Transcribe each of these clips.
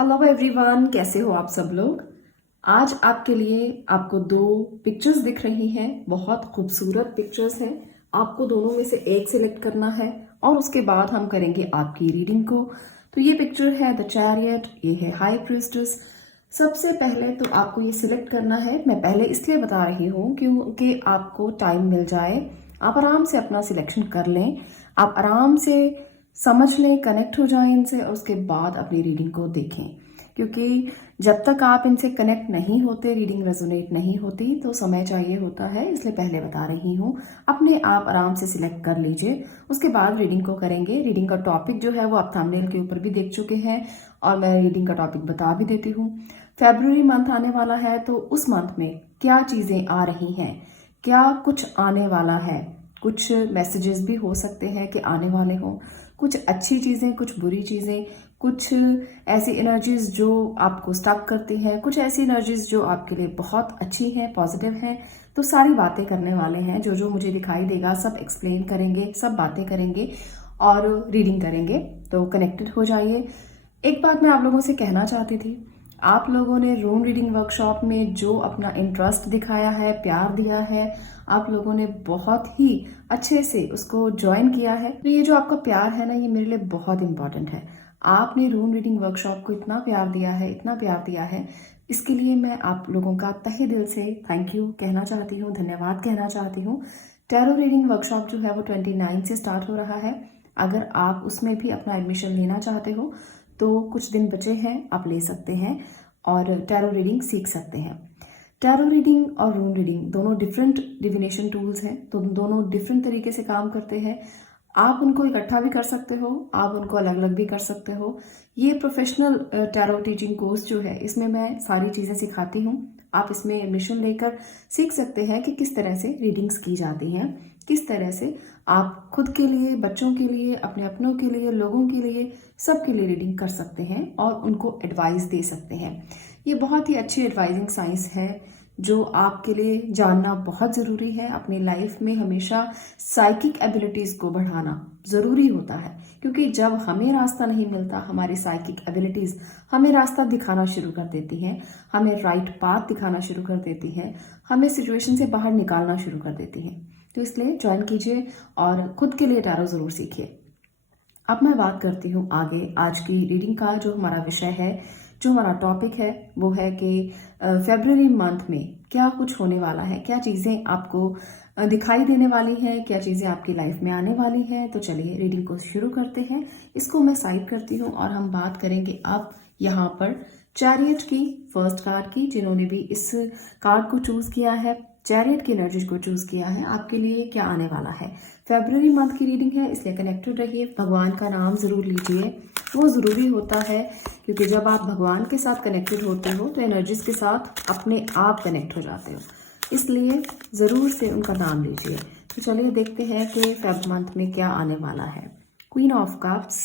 Hello everyone, कैसे हो आप सब लोग। आज आपके लिए आपको दो पिक्चर्स दिख रही हैं। बहुत खूबसूरत पिक्चर्स हैं। आपको दोनों में से एक सिलेक्ट करना है और उसके बाद हम करेंगे आपकी रीडिंग को। तो ये पिक्चर है द चैरियट, ये है हाई प्रीस्टेस। सबसे पहले तो आपको ये सिलेक्ट करना है। मैं पहले इसलिए बता रही हूँ क्योंकि आपको टाइम मिल जाए, आप आराम से अपना सिलेक्शन कर लें, आप आराम से समझ लें, कनेक्ट हो जाएं इनसे और उसके बाद अपनी रीडिंग को देखें। क्योंकि जब तक आप इनसे कनेक्ट नहीं होते, रीडिंग रेजोनेट नहीं होती, तो समय चाहिए होता है। इसलिए पहले बता रही हूँ, अपने आप आराम से सिलेक्ट कर लीजिए, उसके बाद रीडिंग को करेंगे। रीडिंग का टॉपिक जो है वो आप थंबनेल के ऊपर भी देख चुके हैं और मैं रीडिंग का टॉपिक बता भी देती हूँ। फेब्रुअरी मंथ आने वाला है, तो उस मंथ में क्या चीज़ें आ रही हैं, क्या कुछ आने वाला है। कुछ मैसेजेस भी हो सकते हैं कि आने वाले हों, कुछ अच्छी चीज़ें, कुछ बुरी चीज़ें, कुछ ऐसी एनर्जीज जो आपको स्टक करती हैं, कुछ ऐसी एनर्जीज जो आपके लिए बहुत अच्छी हैं, पॉजिटिव हैं। तो सारी बातें करने वाले हैं, जो जो मुझे दिखाई देगा सब एक्सप्लेन करेंगे, सब बातें करेंगे और रीडिंग करेंगे। तो कनेक्टेड हो जाइए। एक बात मैं आप लोगों से कहना चाहती थी, आप लोगों ने रूम रीडिंग वर्कशॉप में जो अपना इंटरेस्ट दिखाया है, प्यार दिया है, आप लोगों ने बहुत ही अच्छे से उसको ज्वाइन किया है। तो ये जो आपका प्यार है ना, ये मेरे लिए बहुत इंपॉर्टेंट है। आपने रूम रीडिंग वर्कशॉप को इतना प्यार दिया है, इतना प्यार दिया है, इसके लिए मैं आप लोगों का तहे दिल से थैंक यू कहना चाहती हूँ, धन्यवाद कहना चाहती हूँ। टैरो रीडिंग वर्कशॉप जो है वो 29 से स्टार्ट हो रहा है। अगर आप उसमें भी अपना एडमिशन लेना चाहते हो तो कुछ दिन बचे हैं, आप ले सकते हैं और टैरो रीडिंग सीख सकते हैं। टैरो रीडिंग और रून रीडिंग दोनों डिफरेंट डिविनेशन टूल्स हैं, तो दोनों डिफरेंट तरीके से काम करते हैं। आप उनको इकट्ठा भी कर सकते हो, आप उनको अलग अलग भी कर सकते हो। ये प्रोफेशनल टैरो टीचिंग कोर्स जो है, इसमें मैं सारी चीज़ें सिखाती हूँ। आप इसमें एडमिशन लेकर सीख सकते हैं कि किस तरह से रीडिंग्स की जाती हैं, किस तरह से आप खुद के लिए, बच्चों के लिए, अपने अपनों के लिए, लोगों के लिए, सबके लिए रीडिंग कर सकते हैं और उनको एडवाइस दे सकते हैं। ये बहुत ही अच्छी एडवाइजिंग साइंस है जो आपके लिए जानना बहुत ज़रूरी है। अपनी लाइफ में हमेशा साइकिक एबिलिटीज़ को बढ़ाना ज़रूरी होता है, क्योंकि जब हमें रास्ता नहीं मिलता, हमारी साइकिक एबिलिटीज़ हमें रास्ता दिखाना शुरू कर देती हैं, हमें राइट पाथ दिखाना शुरू कर देती हैं, हमें सिचुएशन से बाहर निकालना शुरू कर देती हैं। तो इसलिए ज्वाइन कीजिए और खुद के लिए टैरो ज़रूर सीखिए। अब मैं बात करती हूँ आगे आज की रीडिंग का। जो हमारा विषय है, जो हमारा टॉपिक है, वो है कि फेब्रुअरी मंथ में क्या कुछ होने वाला है, क्या चीज़ें आपको दिखाई देने वाली हैं, क्या चीज़ें आपकी लाइफ में आने वाली हैं। तो चलिए रीडिंग को शुरू करते हैं। इसको मैं साइड करती हूँ और हम बात करेंगे अब यहाँ पर चैरियट की, फर्स्ट कार्ड की। जिन्होंने भी इस कार्ड को चूज किया है, चैरियट की एनर्जी को चूज किया है, आपके लिए क्या आने वाला है। फेब्रुअरी मंथ की रीडिंग है, इसलिए कनेक्टेड रहिए। भगवान का नाम जरूर लीजिए, वो ज़रूरी होता है, क्योंकि जब आप भगवान के साथ कनेक्टेड होते हो तो एनर्जीज के साथ अपने आप कनेक्ट हो जाते हो, इसलिए ज़रूर से उनका नाम लीजिए। तो चलिए देखते हैं कि फेब मंथ में क्या आने वाला है। Queen of cups,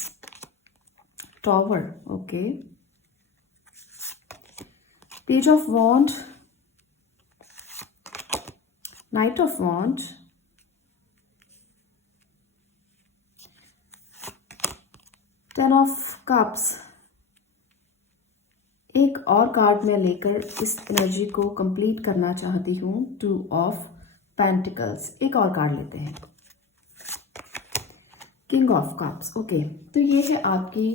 tower, okay, page of wand, knight of wand, ten of cups. एक और कार्ड मैं लेकर इस एनर्जी को कंप्लीट करना चाहती हूँ, टू ऑफ पेंटिकल्स। एक और कार्ड लेते हैं, किंग ऑफ कप्स, ओके। तो ये है आपकी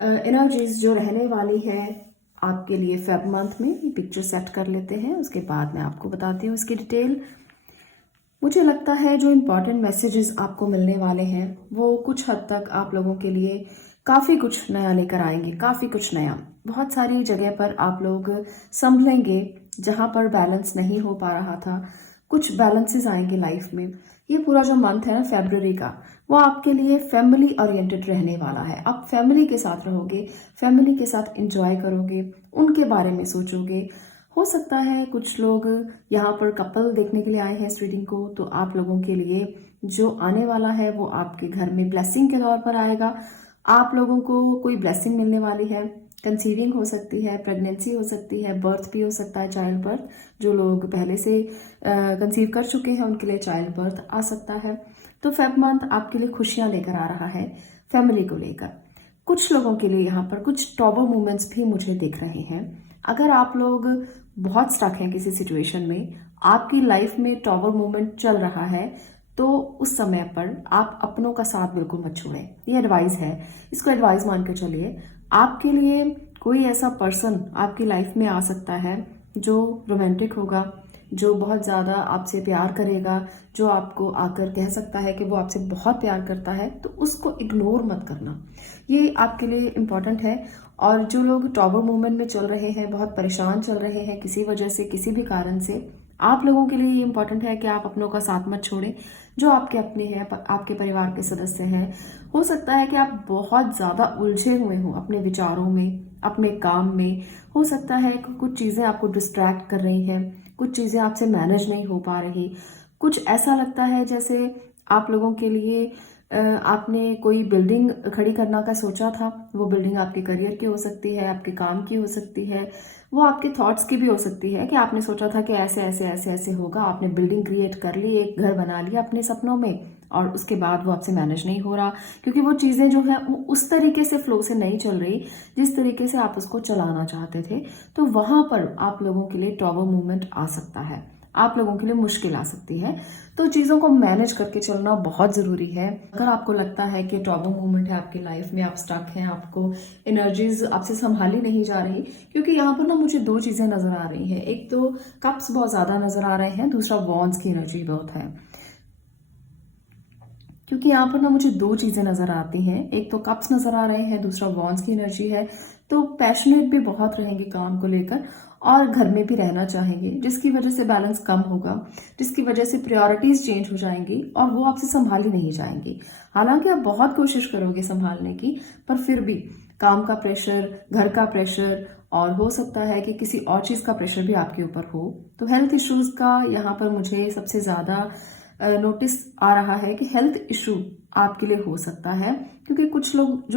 एनर्जीज जो रहने वाली है आपके लिए फेब मंथ में। पिक्चर सेट कर लेते हैं, उसके बाद मैं आपको बताती हूँ इसकी डिटेल। मुझे लगता है जो इम्पॉर्टेंट मैसेजेस आपको मिलने वाले हैं वो कुछ हद तक आप लोगों के लिए काफ़ी कुछ नया लेकर आएंगे, काफ़ी कुछ नया। बहुत सारी जगह पर आप लोग संभलेंगे जहाँ पर बैलेंस नहीं हो पा रहा था, कुछ बैलेंसेस आएंगे लाइफ में। ये पूरा जो मंथ है ना फेब्रुअरी का, वो आपके लिए फैमिली ओरिएंटेड रहने वाला है। आप फैमिली के साथ रहोगे, फैमिली के साथ एंजॉय करोगे, उनके बारे में सोचोगे। हो सकता है कुछ लोग यहाँ पर कपल देखने के लिए आए हैं इस रीडिंग को, तो आप लोगों के लिए जो आने वाला है वो आपके घर में ब्लेसिंग के तौर पर आएगा। आप लोगों को कोई ब्लेसिंग मिलने वाली है। कंसीविंग हो सकती है, प्रेगनेंसी हो सकती है, बर्थ भी हो सकता है, चाइल्ड बर्थ। जो लोग पहले से कंसीव कर चुके हैं उनके लिए चाइल्ड बर्थ आ सकता है। तो फेब मंथ आपके लिए खुशियां लेकर आ रहा है, फैमिली को लेकर। कुछ लोगों के लिए यहाँ पर कुछ टॉबर मोमेंट्स भी मुझे दिख रहे हैं। अगर आप लोग बहुत स्टक हैं किसी सिचुएशन में, आपकी लाइफ में टॉबर मोमेंट चल रहा है, तो उस समय पर आप अपनों का साथ बिल्कुल मत छोड़ें। ये एडवाइस है, इसको एडवाइस मान के चलिए। आपके लिए कोई ऐसा पर्सन आपकी लाइफ में आ सकता है जो रोमांटिक होगा, जो बहुत ज़्यादा आपसे प्यार करेगा, जो आपको आकर कह सकता है कि वो आपसे बहुत प्यार करता है, तो उसको इग्नोर मत करना। ये आपके लिए इम्पॉर्टेंट है। और जो लोग टॉबर मूवमेंट में चल रहे हैं, बहुत परेशान चल रहे हैं किसी वजह से, किसी भी कारण से, आप लोगों के लिए ये इम्पॉर्टेंट है कि आप अपनों का साथ मत छोड़ें। जो आपके अपने हैं, आपके परिवार के सदस्य हैं, हो सकता है कि आप बहुत ज़्यादा उलझे हुए हों अपने विचारों में, अपने काम में। हो सकता है कि कुछ चीज़ें आपको डिस्ट्रैक्ट कर रही हैं, कुछ चीज़ें आपसे मैनेज नहीं हो पा रही। कुछ ऐसा लगता है जैसे आप लोगों के लिए आपने कोई बिल्डिंग खड़ी करना का सोचा था। वो बिल्डिंग आपके करियर की हो सकती है, आपके काम की हो सकती है, वो आपके थॉट्स की भी हो सकती है कि आपने सोचा था कि ऐसे ऐसे ऐसे ऐसे होगा। आपने बिल्डिंग क्रिएट कर ली, एक घर बना लिया अपने सपनों में, और उसके बाद वो आपसे मैनेज नहीं हो रहा, क्योंकि वो चीज़ें जो है वो उस तरीके से फ्लो से नहीं चल रही जिस तरीके से आप उसको चलाना चाहते थे। तो वहां पर आप लोगों के लिए टॉबर मूवमेंट आ सकता है, आप लोगों के लिए मुश्किल आ सकती है। तो चीज़ों को मैनेज करके चलना बहुत ज़रूरी है। अगर आपको लगता है कि टॉबर मूवमेंट है आपकी लाइफ में, आप स्टक हैं, आपको एनर्जीज आपसे संभाली नहीं जा रही, क्योंकि यहाँ पर ना मुझे दो चीज़ें नज़र आ रही हैं। एक तो कप्स बहुत ज़्यादा नज़र आ रहे हैं, दूसरा वॉन्ड्स की एनर्जी बहुत है। क्योंकि यहाँ पर ना मुझे दो चीज़ें नज़र आती हैं, एक तो कप्स नज़र आ रहे हैं, दूसरा वॉन्ड्स की एनर्जी है। तो पैशनेट भी बहुत रहेंगे काम को लेकर, और घर में भी रहना चाहेंगे, जिसकी वजह से बैलेंस कम होगा, जिसकी वजह से प्रायोरिटीज चेंज हो जाएंगी और वो आपसे संभाली नहीं जाएंगी। हालांकि आप बहुत कोशिश करोगे संभालने की, पर फिर भी काम का प्रेशर, घर का प्रेशर, और हो सकता है कि किसी और चीज़ का प्रेशर भी आपके ऊपर हो। तो हेल्थ इश्यूज का यहाँ पर मुझे सबसे ज़्यादा नोटिस आ रहा है कि हेल्थ इशू आपके लिए हो सकता है, क्योंकि कुछ लोग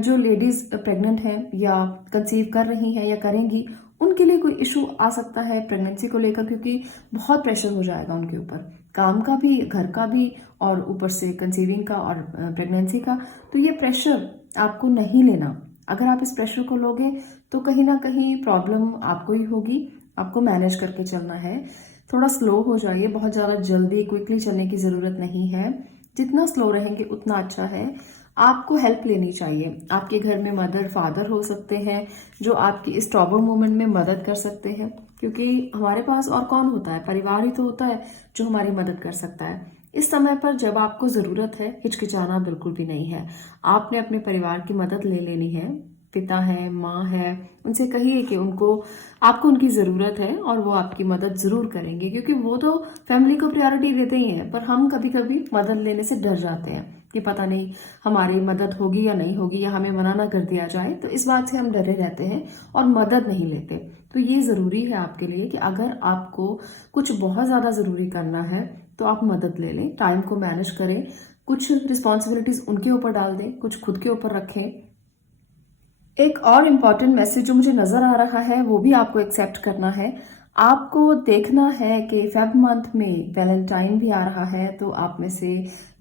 जो लेडीज प्रेग्नेंट हैं या कंसीव कर रही हैं या करेंगी, उनके लिए कोई इशू आ सकता है प्रेगनेंसी को लेकर, क्योंकि बहुत प्रेशर हो जाएगा उनके ऊपर, काम का भी, घर का भी, और ऊपर से कंसीविंग का और प्रेगनेंसी का। तो ये प्रेशर आपको नहीं लेना। अगर आप इस प्रेशर को लोगे तो कहीं ना कहीं प्रॉब्लम आपको ही होगी। आपको मैनेज करके चलना है। थोड़ा स्लो हो जाइए, बहुत ज़्यादा जल्दी क्विकली चलने की ज़रूरत नहीं है। जितना स्लो रहेंगे उतना अच्छा है। आपको हेल्प लेनी चाहिए। आपके घर में मदर फादर हो सकते हैं जो आपकी इस टॉबर मूवमेंट में मदद कर सकते हैं, क्योंकि हमारे पास और कौन होता है, परिवार ही तो होता है जो हमारी मदद कर सकता है। इस समय पर जब आपको ज़रूरत है, हिचकिचाना बिल्कुल भी नहीं है। आपने अपने परिवार की मदद ले लेनी है। पिता है, माँ है, उनसे कहिए कि आपको उनकी ज़रूरत है और वो आपकी मदद ज़रूर करेंगे, क्योंकि वो तो फैमिली को प्रायोरिटी देते ही हैं। पर हम कभी कभी मदद लेने से डर जाते हैं कि पता नहीं हमारी मदद होगी या नहीं होगी, या हमें मना ना कर दिया जाए। तो इस बात से हम डरे रहते हैं और मदद नहीं लेते। तो ये ज़रूरी है आपके लिए कि अगर आपको कुछ बहुत ज़्यादा ज़रूरी करना है तो आप मदद ले लें, टाइम को मैनेज करें, कुछ रिस्पॉन्सिबिलिटीज़ उनके ऊपर डाल दें, कुछ खुद के ऊपर रखें। एक और इम्पॉर्टेंट मैसेज जो मुझे नज़र आ रहा है वो भी आपको एक्सेप्ट करना है। आपको देखना है कि फेब मंथ में वैलेंटाइन भी आ रहा है, तो आप में से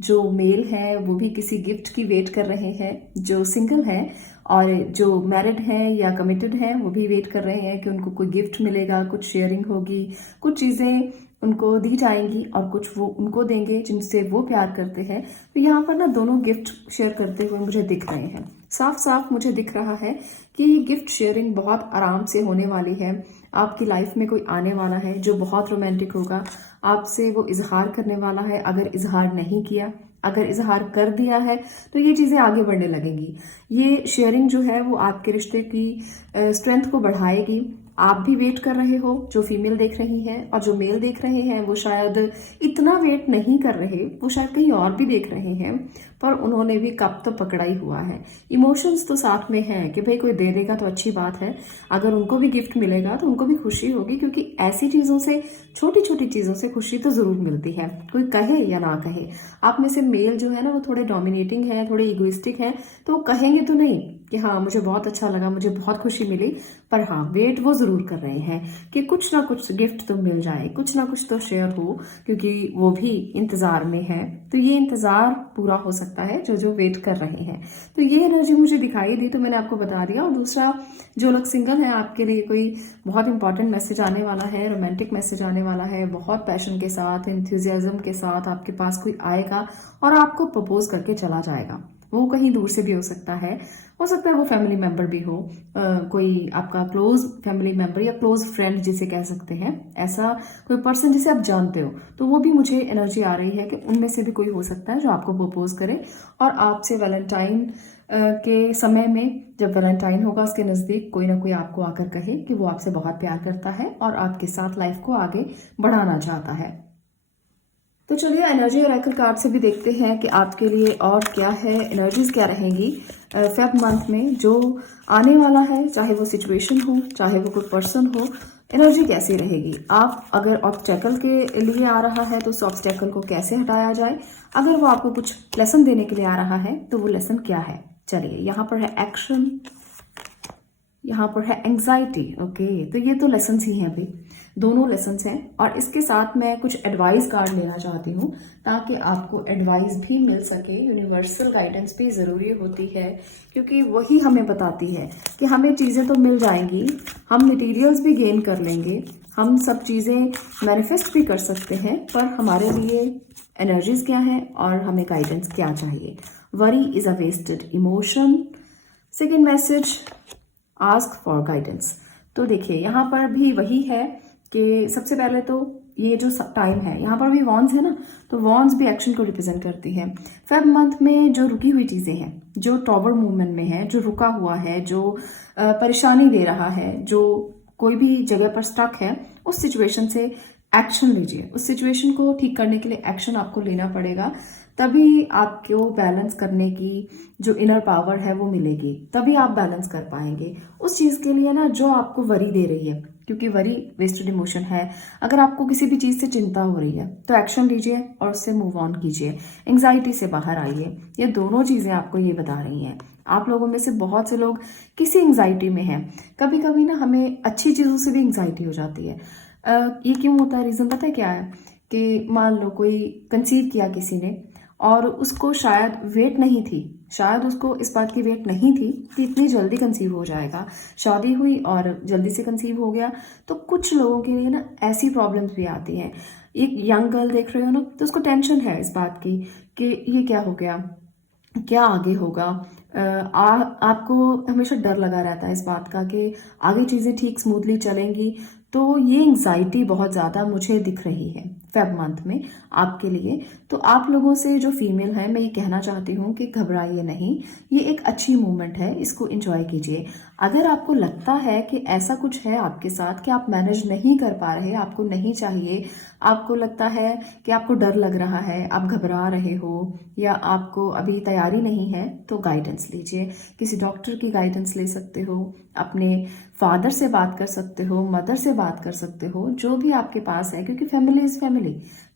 जो मेल है वो भी किसी गिफ्ट की वेट कर रहे हैं, जो सिंगल हैं, और जो मैरिड हैं या कमिटेड हैं वो भी वेट कर रहे हैं कि उनको कोई गिफ्ट मिलेगा, कुछ शेयरिंग होगी, कुछ चीज़ें उनको दी जाएंगी और कुछ वो उनको देंगे जिनसे वो प्यार करते हैं। तो यहाँ पर ना दोनों गिफ्ट शेयर करते हुए मुझे दिख रहे हैं। साफ साफ मुझे दिख रहा है कि ये गिफ्ट शेयरिंग बहुत आराम से होने वाली है। आपकी लाइफ में कोई आने वाला है जो बहुत रोमांटिक होगा, आपसे वो इजहार करने वाला है। अगर इजहार नहीं किया, अगर इजहार कर दिया है, तो ये चीज़ें आगे बढ़ने लगेंगी। ये शेयरिंग जो है वो आपके रिश्ते की स्ट्रेंथ को बढ़ाएगी। आप भी वेट कर रहे हो, जो फीमेल देख रही है, और जो मेल देख रहे हैं वो शायद इतना वेट नहीं कर रहे, वो शायद कहीं और भी देख रहे हैं, पर उन्होंने भी कप तो पकड़ा ही हुआ है। इमोशंस तो साथ में है कि भाई कोई दे देगा तो अच्छी बात है, अगर उनको भी गिफ्ट मिलेगा तो उनको भी खुशी होगी, क्योंकि ऐसी चीज़ों से, छोटी छोटी चीज़ों से खुशी तो ज़रूर मिलती है, कोई कहे या ना कहे। आप में से मेल जो है ना वो थोड़े डोमिनेटिंग है, थोड़े इगोइस्टिक है, तो कहेंगे तो नहीं, कि हाँ मुझे बहुत अच्छा लगा, मुझे बहुत खुशी मिली, पर हाँ वेट वो जरूर कर रहे हैं कि कुछ ना कुछ गिफ्ट तो मिल जाए, कुछ ना कुछ तो शेयर हो, क्योंकि वो भी इंतजार में है। तो ये इंतजार पूरा हो सकता है जो जो वेट कर रहे हैं। तो ये एनर्जी मुझे दिखाई दी तो मैंने आपको बता दिया। और दूसरा, जो लोग सिंगल हैं, आपके लिए कोई बहुत इंपॉर्टेंट मैसेज आने वाला है, रोमांटिक मैसेज आने वाला है, बहुत पैशन के साथ, एंथुजियाज्म के साथ आपके पास कोई आएगा और आपको प्रपोज करके चला जाएगा। वो कहीं दूर से भी हो सकता है वो फैमिली मेंबर भी हो, कोई आपका क्लोज फैमिली मेंबर या क्लोज फ्रेंड जिसे कह सकते हैं, ऐसा कोई पर्सन जिसे आप जानते हो। तो वो भी मुझे एनर्जी आ रही है कि उनमें से भी कोई हो सकता है जो आपको प्रपोज करे और आपसे वैलेंटाइन के समय में, जब वैलेंटाइन होगा उसके नजदीक, कोई ना कोई आपको आकर कहे कि वो आपसे बहुत प्यार करता है और आपके साथ लाइफ को आगे बढ़ाना चाहता है। तो चलिए एनर्जी ओरेकल कार्ड से भी देखते हैं कि आपके लिए और क्या है, एनर्जीज क्या रहेंगी फेब मंथ में जो आने वाला है। चाहे वो सिचुएशन हो, चाहे वो कोई पर्सन हो, एनर्जी कैसी रहेगी। आप अगर ऑब्स्टेकल के लिए आ रहा है तो उस ऑब्स्टेकल को कैसे हटाया जाए। अगर वो आपको कुछ लेसन देने के लिए आ रहा है तो वो लेसन क्या है। चलिए, यहाँ पर है एक्शन, यहाँ पर है एंग्जाइटी। ओके, तो ये तो लेसन्स ही हैं अभी, दोनों लेसन्स हैं। और इसके साथ मैं कुछ एडवाइस कार्ड लेना चाहती हूँ ताकि आपको एडवाइस भी मिल सके। यूनिवर्सल गाइडेंस भी ज़रूरी होती है क्योंकि वही हमें बताती है कि हमें चीज़ें तो मिल जाएंगी, हम मटेरियल्स भी गेन कर लेंगे, हम सब चीज़ें मैनिफेस्ट भी कर सकते हैं, पर हमारे लिए एनर्जीज क्या है और हमें गाइडेंस क्या चाहिए। Worry is a wasted emotion. Second message, ask for guidance. तो देखिए यहाँ पर भी वही है कि सबसे पहले तो ये जो टाइम है, यहाँ पर भी वॉन्स है ना, तो वॉन्स भी एक्शन को रिप्रेजेंट करती है। फेब मंथ में जो रुकी हुई चीजें हैं, जो टॉवर मूवमेंट में है, जो रुका हुआ है, जो परेशानी दे रहा है, जो कोई भी जगह पर स्टक है, उस सिचुएशन से एक्शन लीजिए। उस सिचुएशन को ठीक करने के लिए एक्शन आपको लेना पड़ेगा, तभी आपको बैलेंस करने की जो इनर पावर है वो मिलेगी, तभी आप बैलेंस कर पाएंगे उस चीज के लिए ना जो आपको वरी दे रही है, क्योंकि वरी वेस्टेड इमोशन है। अगर आपको किसी भी चीज से चिंता हो रही है तो एक्शन लीजिए और उससे मूव ऑन कीजिए, एंग्जाइटी से बाहर आइए। ये दोनों चीजें आपको ये बता रही हैं। आप लोगों में से बहुत से लोग किसी एंग्जाइटी में हैं। कभी कभी ना हमें अच्छी चीजों से भी एंग्जाइटी हो जाती है। ये क्यों होता है, रीजन पता है क्या है कि मान लो कोई कंसीव किया किसी ने और उसको शायद वेट नहीं थी, शायद उसको इस बात की वेट नहीं थी कि इतनी जल्दी कंसीव हो जाएगा। शादी हुई और जल्दी से कंसीव हो गया। तो कुछ लोगों के लिए ना ऐसी प्रॉब्लम्स भी आती हैं। एक यंग गर्ल देख रहे हो ना, तो उसको टेंशन है इस बात की कि ये क्या हो गया, क्या आगे होगा। आपको हमेशा डर लगा रहता है इस बात का कि आगे चीज़ें ठीक स्मूथली चलेंगी। तो ये एंग्जाइटी बहुत ज़्यादा मुझे दिख रही है फेब मंथ में आपके लिए। तो आप लोगों से जो फीमेल है, मैं ये कहना चाहती हूँ कि घबराइए नहीं, ये एक अच्छी मूवमेंट है, इसको एंजॉय कीजिए। अगर आपको लगता है कि ऐसा कुछ है आपके साथ कि आप मैनेज नहीं कर पा रहे, आपको नहीं चाहिए, आपको लगता है कि आपको डर लग रहा है, आप घबरा रहे हो या आपको अभी तैयारी नहीं है, तो गाइडेंस लीजिए। किसी डॉक्टर की गाइडेंस ले सकते हो, अपने फादर से बात कर सकते हो, मदर से बात कर सकते हो, जो भी आपके पास है, क्योंकि फैमिली इज फैमिली।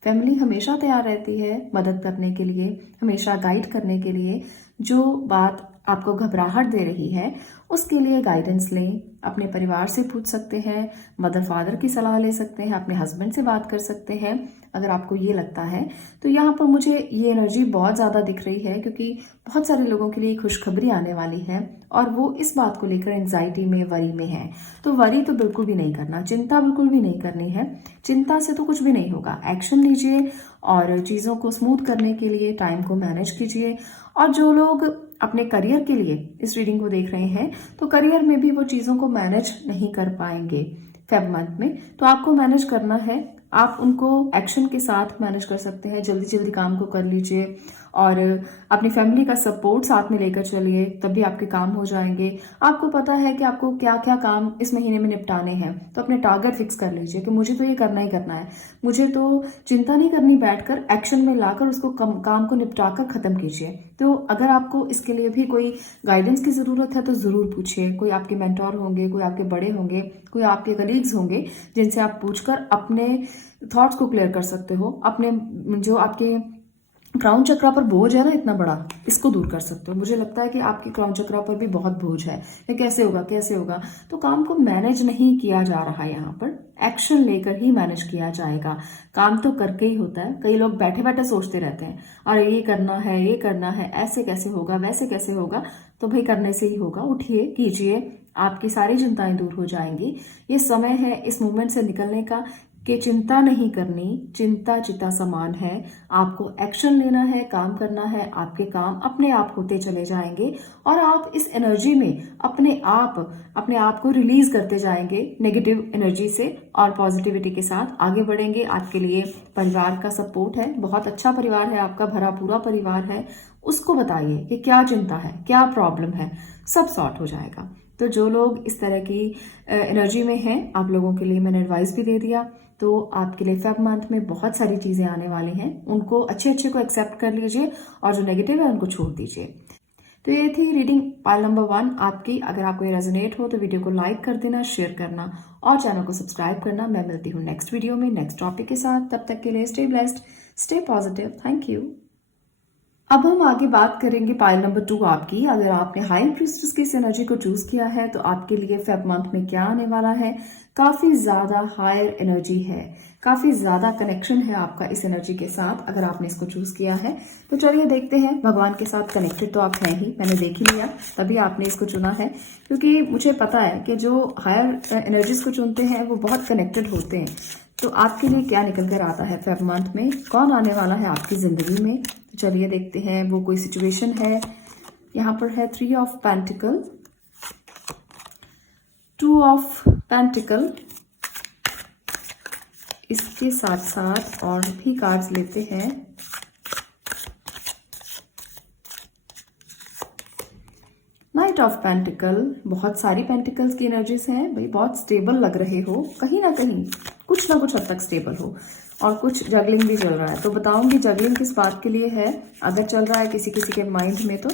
फैमिली हमेशा तैयार रहती है मदद करने के लिए, हमेशा गाइड करने के लिए। जो बात आपको घबराहट दे रही है उसके लिए गाइडेंस लें। अपने परिवार से पूछ सकते हैं, मदर फादर की सलाह ले सकते हैं, अपने हस्बैंड से बात कर सकते हैं अगर आपको ये लगता है। तो यहाँ पर मुझे ये एनर्जी बहुत ज़्यादा दिख रही है क्योंकि बहुत सारे लोगों के लिए खुशखबरी आने वाली है और वो इस बात को लेकर एंग्जाइटी में, वरी में है। तो वरी तो बिल्कुल भी नहीं करना, चिंता बिल्कुल भी नहीं करनी है। चिंता से तो कुछ भी नहीं होगा। एक्शन लीजिए और चीज़ों को स्मूथ करने के लिए टाइम को मैनेज कीजिए। और जो लोग अपने करियर के लिए इस रीडिंग को देख रहे हैं, तो करियर में भी वो चीज़ों को मैनेज नहीं कर पाएंगे फेब मंथ में, तो आपको मैनेज करना है। आप उनको एक्शन के साथ मैनेज कर सकते हैं, जल्दी जल्दी काम को कर लीजिए और अपनी फैमिली का सपोर्ट साथ में लेकर चलिए, तभी आपके काम हो जाएंगे। आपको पता है कि आपको क्या क्या काम इस महीने में निपटाने हैं, तो अपने टारगेट फिक्स कर लीजिए कि मुझे तो ये करना ही करना है। मुझे तो चिंता नहीं करनी, बैठकर एक्शन में लाकर उसको काम को निपटाकर खत्म कीजिए। तो अगर आपको इसके लिए भी कोई गाइडेंस की ज़रूरत है तो ज़रूर पूछिए। कोई आपके मेंटोर होंगे, कोई आपके बड़े होंगे, कोई आपके कलीग्स होंगे जिनसे आप पूछकर अपने थॉट्स को क्लियर कर सकते हो, अपने जो आपके क्राउन चक्रा पर बोझ है ना इतना बड़ा, इसको दूर कर सकते हो। मुझे लगता है कि आपके क्राउन चक्रा पर भी बहुत बोझ है, ये कैसे होगा कैसे होगा, तो काम को मैनेज नहीं किया जा रहा है। यहाँ पर एक्शन लेकर ही मैनेज किया जाएगा। काम तो करके ही होता है। कई लोग बैठे बैठे सोचते रहते हैं, अरे ये करना है, ये करना है, ऐसे कैसे होगा, वैसे कैसे होगा। तो भाई करने से ही होगा। उठिए, कीजिए, आपकी सारी चिंताएं दूर हो जाएंगी। ये समय है इस मूवमेंट से निकलने का कि चिंता नहीं करनी। चिंता चिता समान है। आपको एक्शन लेना है, काम करना है। आपके काम अपने आप होते चले जाएंगे और आप इस एनर्जी में अपने आप को रिलीज करते जाएंगे नेगेटिव एनर्जी से, और पॉजिटिविटी के साथ आगे बढ़ेंगे। आपके लिए परिवार का सपोर्ट है, बहुत अच्छा परिवार है आपका, भरा पूरा परिवार है। उसको बताइए कि क्या चिंता है, क्या प्रॉब्लम है, सब सॉर्ट हो जाएगा। तो जो लोग इस तरह की एनर्जी में हैं, आप लोगों के लिए मैंने एडवाइस भी दे दिया। तो आपके लिए फेब मंथ में बहुत सारी चीजें आने वाली हैं, उनको अच्छे को एक्सेप्ट कर लीजिए और जो नेगेटिव है उनको छोड़ दीजिए। तो ये थी रीडिंग पाइल नंबर 1 आपकी। अगर आपको ये रेजोनेट हो तो वीडियो को लाइक कर देना, शेयर करना और चैनल को सब्सक्राइब करना। मैं मिलती हूँ नेक्स्ट वीडियो में नेक्स्ट टॉपिक के साथ। तब तक के लिए stay blessed, stay positive. Thank you. अब हम आगे बात करेंगे पाइल नंबर 2 आपकी। अगर आपने हाई प्रीस्टेस की इस एनर्जी को चूज किया है तो आपके लिए फेब मंथ में क्या आने वाला है। काफी ज्यादा हायर एनर्जी है, काफी ज्यादा कनेक्शन है आपका इस एनर्जी के साथ अगर आपने इसको चूज किया है। तो चलिए देखते हैं। भगवान के साथ कनेक्टेड तो आप हैं ही, मैंने देख ही लिया, तभी आपने इसको चुना है। क्योंकि मुझे पता है कि जो हायर एनर्जीज को चुनते हैं वो बहुत कनेक्टेड होते हैं। तो आपके लिए क्या निकल कर आता है फेब मंथ में, कौन आने वाला है आपकी जिंदगी में। तो चलिए देखते हैं। वो कोई सिचुएशन है। यहाँ पर है 3 ऑफ पेंटिकल, 2 ऑफ पेंटिकल, इसके साथ साथ और भी कार्ड्स लेते हैं। Night of pentacle. बहुत सारी पेंटिकल्स की एनर्जीज हैं भाई, बहुत स्टेबल लग रहे हो, कहीं ना कहीं कुछ ना कुछ हद तक स्टेबल हो, और कुछ जगलिंग भी चल रहा है। तो बताऊंगी जगलिंग किस बात के लिए है। अगर चल रहा है किसी किसी के माइंड में तो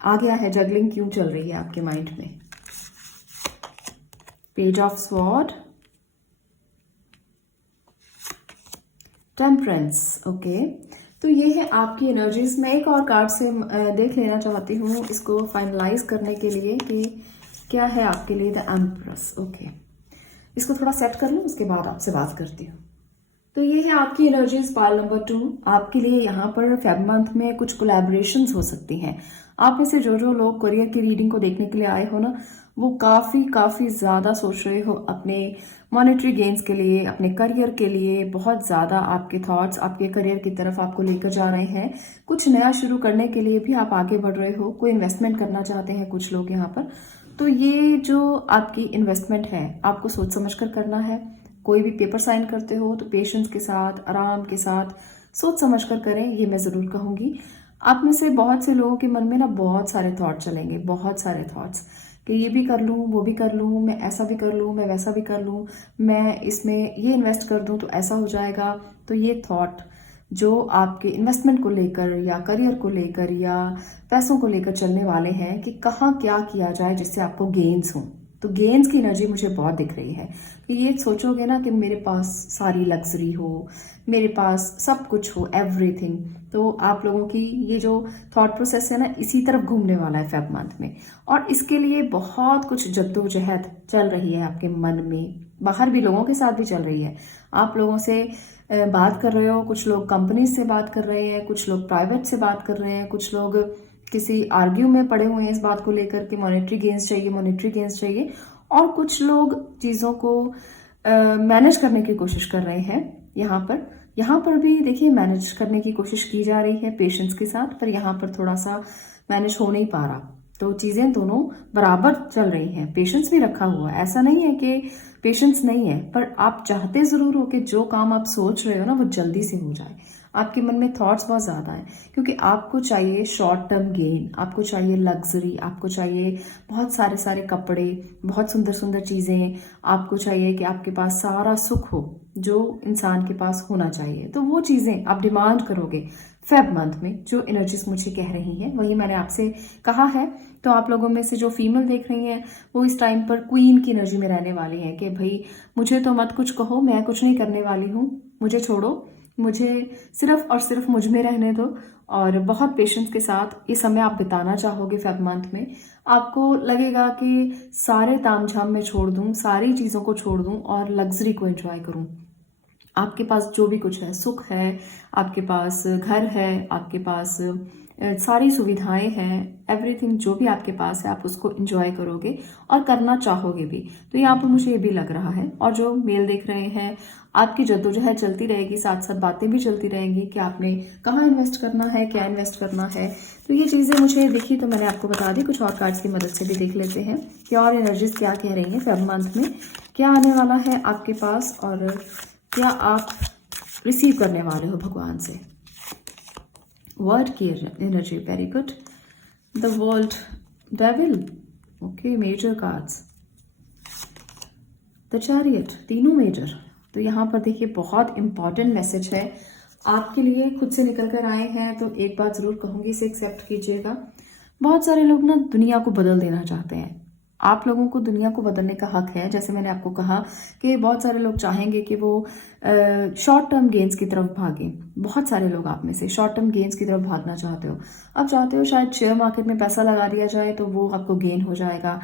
आ गया है जगलिंग क्यों चल रही है आपके माइंड में। Page of sword, temperance. Okay, तो ये है आपकी एनर्जीज। मैं एक और कार्ड से देख लेना चाहती हूँ इसको फाइनलाइज करने के लिए कि क्या है आपके लिए द एम्प्रेस। ओके, इसको थोड़ा सेट कर लूँ, उसके बाद आपसे बात करती हूँ। तो ये है आपकी एनर्जीज पाइल नंबर 2 आपके लिए। यहाँ पर फेब मंथ में कुछ कोलैबोरेशंस हो सकती हैं। आप में से जो लोग करियर की रीडिंग को देखने के लिए आए हो ना, वो काफी ज्यादा सोच रहे हो अपने मॉनेटरी गेन्स के लिए, अपने करियर के लिए। बहुत ज्यादा आपके थॉट्स आपके करियर की तरफ आपको लेकर जा रहे हैं। कुछ नया शुरू करने के लिए भी आप आगे बढ़ रहे हो। कोई इन्वेस्टमेंट करना चाहते हैं कुछ लोग यहाँ पर। तो ये जो आपकी इन्वेस्टमेंट है आपको सोच समझ कर करना है। कोई भी पेपर साइन करते हो तो पेशेंस के साथ, आराम के साथ, सोच समझ कर करें, ये मैं ज़रूर कहूँगी। आप में से बहुत से लोगों के मन में ना बहुत सारे थॉट चलेंगे, बहुत सारे थॉट्स कि ये भी कर लूँ, वो भी कर लूँ, मैं ऐसा भी कर लूँ, मैं वैसा भी कर लूँ, मैं इसमें ये इन्वेस्ट कर दूँ तो ऐसा हो जाएगा। तो ये थॉट जो आपके इन्वेस्टमेंट को लेकर या करियर को लेकर या पैसों को लेकर चलने वाले हैं कि कहाँ क्या किया जाए जिससे आपको गेन्स हों। तो गेन्स की एनर्जी मुझे बहुत दिख रही है कि ये सोचोगे ना कि मेरे पास सारी लग्जरी हो, मेरे पास सब कुछ हो, एवरीथिंग। तो आप लोगों की ये जो थॉट प्रोसेस है ना, इसी तरफ घूमने वाला है फेब मंथ में। और इसके लिए बहुत कुछ जद्दोजहद चल रही है आपके मन में, बाहर भी लोगों के साथ भी चल रही है। आप लोगों से बात कर रहे हो, कुछ लोग कंपनी से बात कर रहे हैं, कुछ लोग प्राइवेट से बात कर रहे हैं, कुछ लोग किसी आर्ग्यू में पड़े हुए हैं इस बात को लेकर कि मॉनेटरी गेन्स चाहिए, मॉनेटरी गेन्स चाहिए। और कुछ लोग चीज़ों को मैनेज करने की कोशिश कर रहे हैं। यहाँ पर भी देखिए मैनेज करने की कोशिश की जा रही है पेशेंस के साथ, पर यहाँ पर थोड़ा सा मैनेज हो नहीं पा रहा। तो चीज़ें दोनों बराबर चल रही हैं। पेशेंस भी रखा हुआ है, ऐसा नहीं है कि पेशेंस नहीं है, पर आप चाहते ज़रूर हो कि जो काम आप सोच रहे हो ना वो जल्दी से हो जाए। आपके मन में थॉट्स बहुत ज़्यादा हैं क्योंकि आपको चाहिए शॉर्ट टर्म गेन, आपको चाहिए लग्जरी, आपको चाहिए बहुत सारे कपड़े, बहुत सुंदर सुंदर चीज़ें। आपको चाहिए कि आपके पास सारा सुख हो जो इंसान के पास होना चाहिए। तो वो चीज़ें आप डिमांड करोगे फेब मंथ में। जो एनर्जीज मुझे कह रही हैं वही मैंने आपसे कहा है। तो आप लोगों में से जो फीमेल देख रही हैं वो इस टाइम पर क्वीन की एनर्जी में रहने वाली हैं कि भाई मुझे तो मत कुछ कहो, मैं कुछ नहीं करने वाली हूँ, मुझे छोड़ो, मुझे सिर्फ और सिर्फ मुझ में रहने दो और बहुत पेशेंस के साथ ये समय आप बिताना चाहोगे फेब मंथ में। आपको लगेगा कि सारे तामझाम में छोड़ दूं, सारी चीज़ों को छोड़ दूं और लग्जरी को एंजॉय करूं। आपके पास जो भी कुछ है, सुख है, आपके पास घर है, आपके पास सारी सुविधाएं हैं, एवरीथिंग जो भी आपके पास है आप उसको एंजॉय करोगे और करना चाहोगे भी। तो यहाँ पर मुझे ये भी लग रहा है। और जो मेल देख रहे हैं, आपकी जद्दोजहद चलती रहेगी, साथ साथ बातें भी चलती रहेंगी कि आपने कहाँ इन्वेस्ट करना है, क्या इन्वेस्ट करना है। तो ये चीज़ें मुझे दिखी तो मैंने आपको बता दी। कुछ और कार्ड्स की मदद से भी देख लेते हैं कि और एनर्जीज क्या कह रही हैं फेब मंथ में, क्या आने वाला है आपके पास और क्या आप रिसीव करने वाले हो भगवान से। वर्ड की energy very good. The world, devil, okay, major cards, the chariot, तीनों मेजर। तो यहाँ पर देखिए बहुत इंपॉर्टेंट मैसेज है आपके लिए, खुद से निकल कर आए हैं। तो एक बात जरूर कहूंगी, इसे एक्सेप्ट कीजिएगा। बहुत सारे लोग ना दुनिया को बदल देना चाहते हैं। आप लोगों को दुनिया को बदलने का हक है। जैसे मैंने आपको कहा कि बहुत सारे लोग चाहेंगे कि वो शॉर्ट टर्म गेन्स की तरफ भागें। बहुत सारे लोग आप में से शॉर्ट टर्म गेन्स की तरफ भागना चाहते हो। आप चाहते हो शायद शेयर मार्केट में पैसा लगा दिया जाए तो वो आपको गेन हो जाएगा।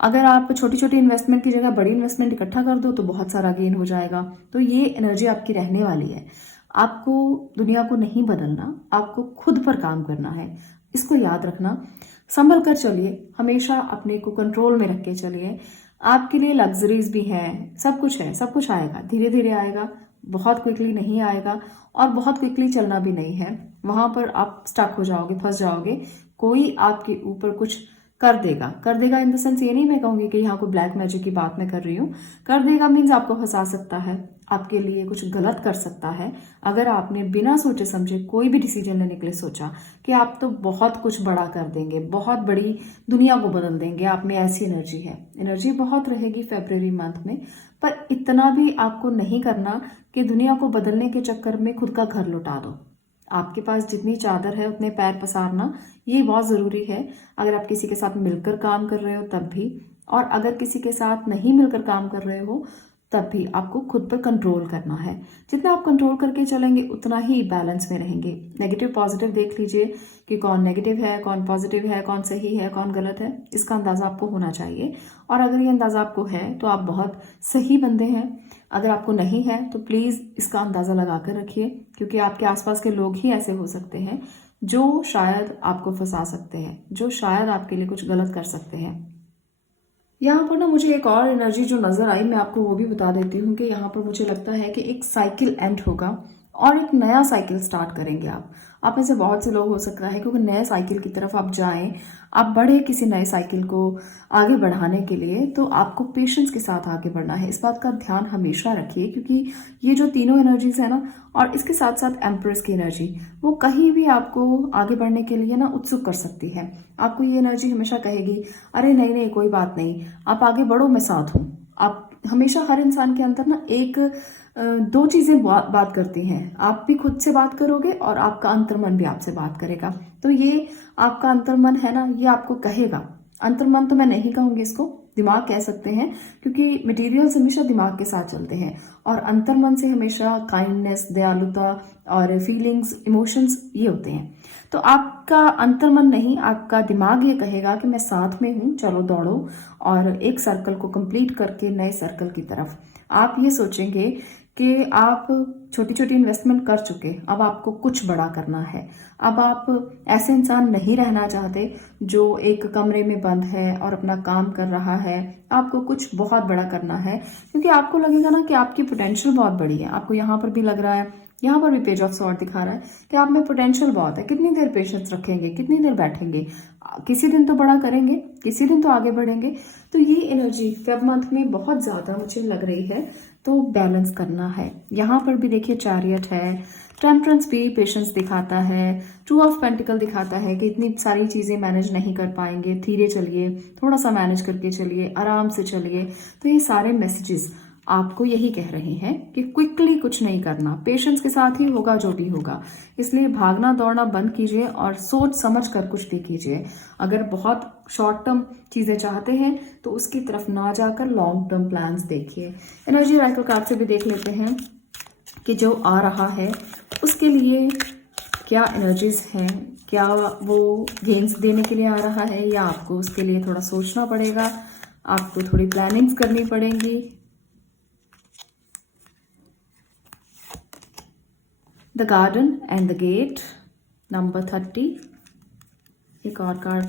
अगर आप छोटी छोटी इन्वेस्टमेंट की जगह बड़ी इन्वेस्टमेंट इकट्ठा कर दो तो बहुत सारा गेन हो जाएगा। तो ये एनर्जी आपकी रहने वाली है। आपको दुनिया को नहीं बदलना, आपको खुद पर काम करना है। इसको याद रखना। संभल कर चलिए, हमेशा अपने को कंट्रोल में रख के चलिए। आपके लिए लग्जरीज भी हैं, सब कुछ है, सब कुछ आएगा, धीरे धीरे आएगा, बहुत क्विकली नहीं आएगा और बहुत क्विकली चलना भी नहीं है। वहां पर आप स्टक हो जाओगे, फंस जाओगे। कोई आपके ऊपर कुछ कर देगा इन द सेंस ये नहीं मैं कहूंगी कि यहाँ कोई ब्लैक मैजिक की बात मैं कर रही हूँ। कर देगा मीन्स आपको फंसा सकता है, आपके लिए कुछ गलत कर सकता है। अगर आपने बिना सोचे समझे कोई भी डिसीजन लेने के लिए सोचा कि आप तो बहुत कुछ बड़ा कर देंगे, बहुत बड़ी दुनिया को बदल देंगे, आप में ऐसी एनर्जी है। एनर्जी बहुत रहेगी फरवरी मंथ में, पर इतना भी आपको नहीं करना कि दुनिया को बदलने के चक्कर में खुद का घर लुटा दो। आपके पास जितनी चादर है उतने पैर पसारना ये बहुत ज़रूरी है। अगर आप किसी के साथ मिलकर काम कर रहे हो तब भी, और अगर किसी के साथ नहीं मिलकर काम कर रहे हो तब भी आपको खुद पर कंट्रोल करना है। जितना आप कंट्रोल करके चलेंगे उतना ही बैलेंस में रहेंगे। नेगेटिव पॉजिटिव देख लीजिए कि कौन नेगेटिव है, कौन पॉजिटिव है, कौन सही है, कौन गलत है, इसका अंदाज़ा आपको होना चाहिए। और अगर ये अंदाज़ा आपको है तो आप बहुत सही बंदे हैं। अगर आपको नहीं है तो प्लीज़ इसका अंदाज़ा लगा कर रखिए, क्योंकि आपके आसपास के लोग ही ऐसे हो सकते हैं जो शायद आपको फंसा सकते हैं, जो शायद आपके लिए कुछ गलत कर सकते हैं। यहाँ पर ना मुझे एक और एनर्जी जो नजर आई, मैं आपको वो भी बता देती हूँ कि यहाँ पर मुझे लगता है कि एक साइकिल एंड होगा और एक नया साइकिल स्टार्ट करेंगे आप में से बहुत से लोग हो सकता है क्योंकि नए साइकिल की तरफ आप जाएं, आप बढ़े किसी नए साइकिल को आगे बढ़ाने के लिए, तो आपको पेशेंस के साथ आगे बढ़ना है। इस बात का ध्यान हमेशा रखिए, क्योंकि ये जो तीनों एनर्जीज है ना, और इसके साथ साथ एम्प्रेस की एनर्जी, वो कहीं भी आपको आगे बढ़ने के लिए ना उत्सुक कर सकती है। आपको ये एनर्जी हमेशा कहेगी अरे नहीं नहीं कोई बात नहीं, आप आगे बढ़ो, मैं साथ हूँ। आप हमेशा, हर इंसान के अंदर ना एक दो चीजें बात करती हैं। आप भी खुद से बात करोगे और आपका अंतर्मन भी आपसे बात करेगा। तो ये आपका अंतर्मन है ना, ये आपको कहेगा। अंतर्मन तो मैं नहीं कहूंगी, इसको दिमाग कह सकते हैं, क्योंकि मटेरियल्स हमेशा दिमाग के साथ चलते हैं और अंतर्मन से हमेशा काइंडनेस, दयालुता और फीलिंग्स, इमोशंस ये होते हैं। तो आपका अंतर्मन नहीं, आपका दिमाग ये कहेगा कि मैं साथ में हूँ, चलो दौड़ो, और एक सर्कल को कंप्लीट करके नए सर्कल की तरफ। आप ये सोचेंगे कि आप छोटी छोटी इन्वेस्टमेंट कर चुके, अब आपको कुछ बड़ा करना है। अब आप ऐसे इंसान नहीं रहना चाहते जो एक कमरे में बंद है और अपना काम कर रहा है। आपको कुछ बहुत बड़ा करना है, क्योंकि आपको लगेगा ना कि आपकी पोटेंशियल बहुत बड़ी है। आपको यहाँ पर भी लग रहा है, यहाँ पर भी पेज ऑफ स्वॉर्ड दिखा रहा है कि आप में पोटेंशियल बहुत है। कितनी देर पेशेंस रखेंगे, कितनी देर बैठेंगे, किसी दिन तो बड़ा करेंगे, किसी दिन तो आगे बढ़ेंगे। तो ये एनर्जी फेब मंथ में बहुत ज्यादा मुझे लग रही है, तो बैलेंस करना है। यहाँ पर भी देखिए चैरियट है, टेम्परेंस भी पेशेंस दिखाता है, टू ऑफ पेंटिकल दिखाता है कि इतनी सारी चीजें मैनेज नहीं कर पाएंगे, धीरे चलिए, थोड़ा सा मैनेज करके चलिए, आराम से चलिए। तो ये सारे मैसेजेस आपको यही कह रहे हैं कि क्विकली कुछ नहीं करना, पेशेंस के साथ ही होगा जो भी होगा। इसलिए भागना दौड़ना बंद कीजिए और सोच समझ कर कुछ भी कीजिए। अगर बहुत शॉर्ट टर्म चीजें चाहते हैं तो उसकी तरफ ना जाकर लॉन्ग टर्म प्लान्स देखिए। एनर्जी राइटर कार्ड से भी देख लेते हैं कि जो आ रहा है उसके लिए क्या एनर्जीज हैं, क्या वो गेन्स देने के लिए आ रहा है या आपको उसके लिए थोड़ा सोचना पड़ेगा, आपको थोड़ी प्लानिंग्स करनी पड़ेंगी। The garden and the gate, number 30। एक और कार्ड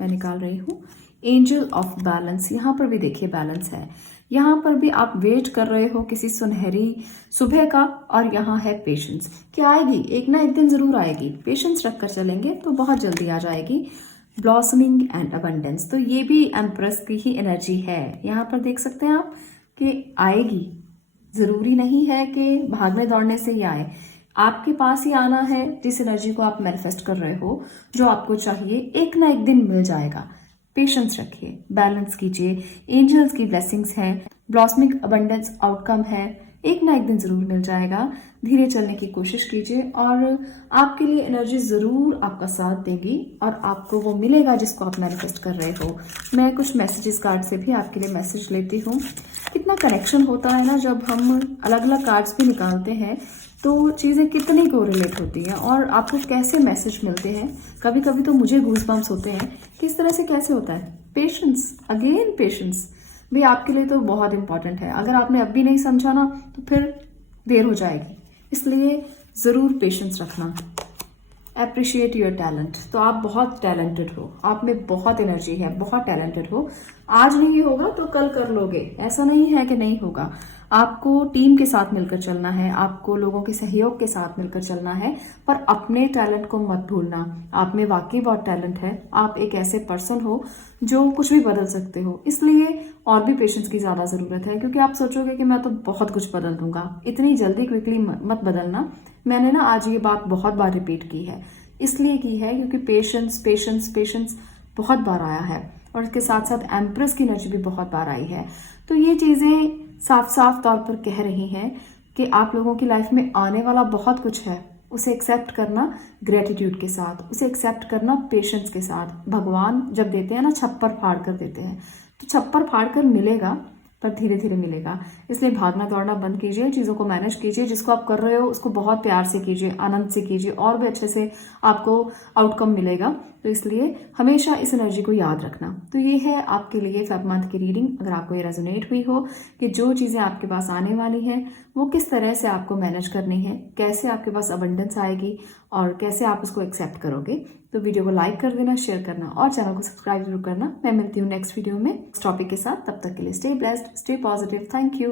मैं निकाल रही हूँ, एंजल ऑफ बैलेंस। यहाँ पर भी देखिए बैलेंस है, यहाँ पर भी आप वेट कर रहे हो किसी सुनहरी सुबह का, और यहाँ है पेशेंस कि आएगी, एक ना एक दिन जरूर आएगी। पेशेंस रखकर चलेंगे तो बहुत जल्दी आ जाएगी। ब्लॉसमिंग एंड अबंडेंस, तो ये भी एम्प्रेस की ही एनर्जी है। यहाँ पर देख सकते हैं आप कि आएगी, जरूरी नहीं है कि भागने दौड़ने से ही आए, आपके पास ही आना है। जिस एनर्जी को आप मैनिफेस्ट कर रहे हो, जो आपको चाहिए, एक ना एक दिन मिल जाएगा। पेशेंस रखिए, बैलेंस कीजिए, एंजल्स की ब्लेसिंग्स हैं, ब्लॉसमिंग अबंडेंस आउटकम है, एक ना एक दिन जरूर मिल जाएगा। धीरे चलने की कोशिश कीजिए और आपके लिए एनर्जी जरूर आपका साथ देगी और आपको वो मिलेगा जिसको आप मैनिफेस्ट कर रहे हो। मैं कुछ मैसेजेस कार्ड से भी आपके लिए मैसेज लेती हूँ। कितना कनेक्शन होता है ना जब हम अलग अलग कार्ड्स भी निकालते हैं, तो चीज़ें कितनी कोरिलेट होती हैं और आपको कैसे मैसेज मिलते हैं। कभी कभी तो मुझे गूज़बम्प्स होते हैं कि इस तरह से कैसे होता है। पेशेंस, अगेन पेशेंस भी आपके लिए तो बहुत इंपॉर्टेंट है। अगर आपने अब भी नहीं समझा ना तो फिर देर हो जाएगी, इसलिए ज़रूर पेशेंस रखना। अप्रिशिएट योर टैलेंट, तो आप बहुत टैलेंटेड हो, आप में बहुत एनर्जी है, बहुत टैलेंटेड हो। आज नहीं होगा तो कल कर लोगे, ऐसा नहीं है कि नहीं होगा। आपको टीम के साथ मिलकर चलना है, आपको लोगों के सहयोग के साथ मिलकर चलना है, पर अपने टैलेंट को मत भूलना। आप में वाकई बहुत टैलेंट है, आप एक ऐसे पर्सन हो जो कुछ भी बदल सकते हो। इसलिए और भी पेशेंस की ज़्यादा ज़रूरत है, क्योंकि आप सोचोगे कि मैं तो बहुत कुछ बदल दूंगा। इतनी जल्दी क्विकली मत बदलना। मैंने ना आज ये बात बहुत बार रिपीट की है, इसलिए की है क्योंकि पेशेंस पेशेंस पेशेंस बहुत बार आया है और इसके साथ साथ एम्प्रेस की एनर्जी भी बहुत बार आई है। तो ये चीज़ें साफ साफ तौर पर कह रही हैं कि आप लोगों की लाइफ में आने वाला बहुत कुछ है, उसे एक्सेप्ट करना ग्रेटिट्यूड के साथ, उसे एक्सेप्ट करना पेशेंस के साथ। भगवान जब देते हैं ना, छप्पर फाड़ कर देते हैं, तो छप्पर फाड़ कर मिलेगा, पर धीरे धीरे मिलेगा। इसलिए भागना दौड़ना बंद कीजिए, चीज़ों को मैनेज कीजिए। जिसको आप कर रहे हो उसको बहुत प्यार से कीजिए, आनंद से कीजिए, और भी अच्छे से आपको आउटकम मिलेगा। तो इसलिए हमेशा इस एनर्जी को याद रखना। तो ये है आपके लिए फेब मंथ की रीडिंग। अगर आपको ये रेजोनेट हुई हो कि जो चीज़ें आपके पास आने वाली हैं वो किस तरह से आपको मैनेज करनी है, कैसे आपके पास अबंडेंस आएगी और कैसे आप उसको एक्सेप्ट करोगे, तो वीडियो को लाइक कर देना, शेयर करना और चैनल को सब्सक्राइब जरूर करना। मैं मिलती हूँ नेक्स्ट वीडियो में इस टॉपिक के साथ। तब तक के लिए stay blessed, stay positive. Thank you.